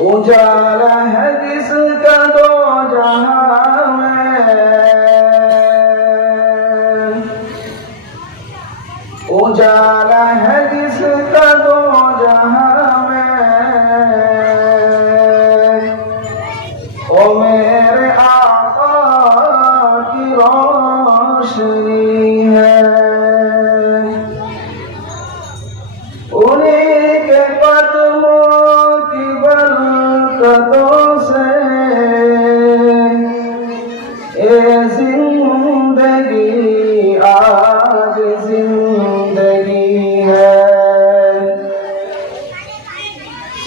उजाला है जिसका दो जहां में उजाला है जिसका दो जहां में ओ मेरे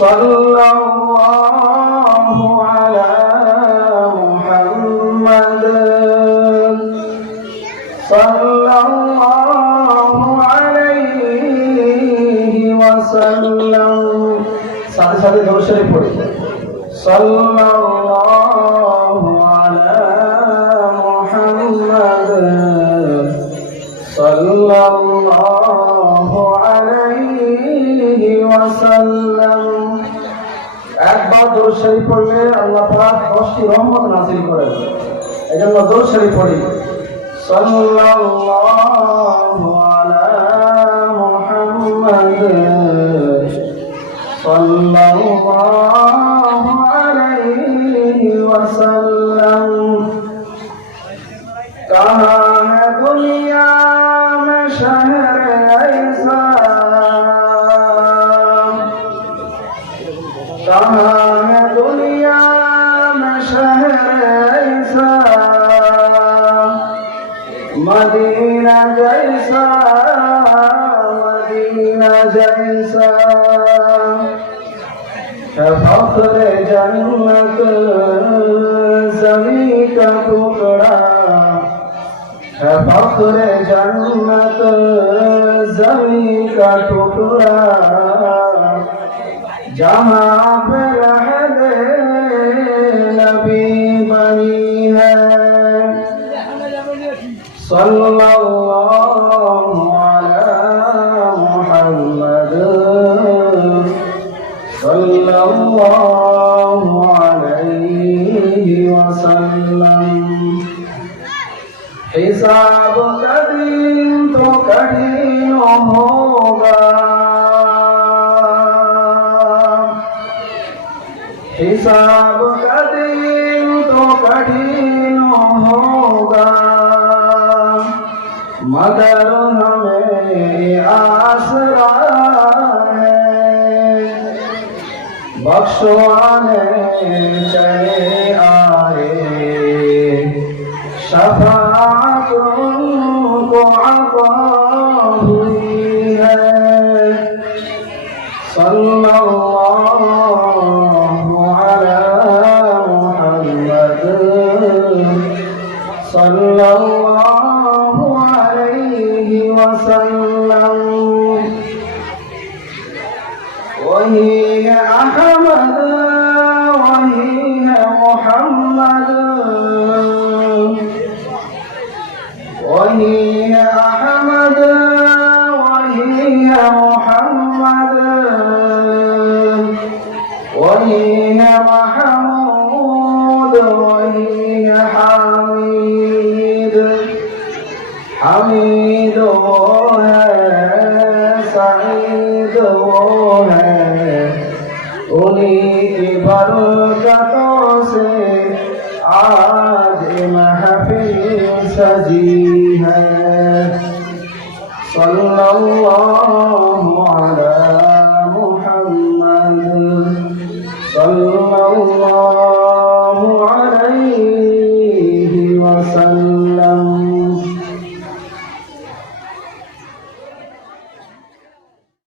صلى الله على محمد صلى الله عليه وسلم সাথে সাথে দর্শনে পড়ে صلى الله على محمد صلى الله عليه وسلم একবার দরুদ শরীফ পড়লে আল্লাহ পাক দশটি রহমত নাযিল করেন। এজন্য দরুদ শরীফ পড়ি। সাল্লাল্লাহু আলা মুহাম্মাদ সাল্লাল্লাহু আলাইহি ওয়াসাল্লাম। कहाँ تمام دنیا میں شہر ایسا مدینہ جیسا مدینہ جیسا فخر جنت زمین کا ٹکڑا فخر جنت زمین کا ٹکڑا جہاں نبی بنی ہے صلی اللہ علی محمد صلی اللہ علیہ وسلم حساب قدیم تو کٹھن ہوگا حساب कठिन होगा। मगर हमें आसरा है। बख्शवाने चले आए। शफात उनको صلى الله عليه وسلم وهي أحمد وهي محمد وهي أحمد وهي محمد وهي محمود وهي حمد حمید وہ ہے سعید وہ ہے انہی کی برکتوں سے آج محفل سجی ہے صلی اللہ علی محمد صلی اللہ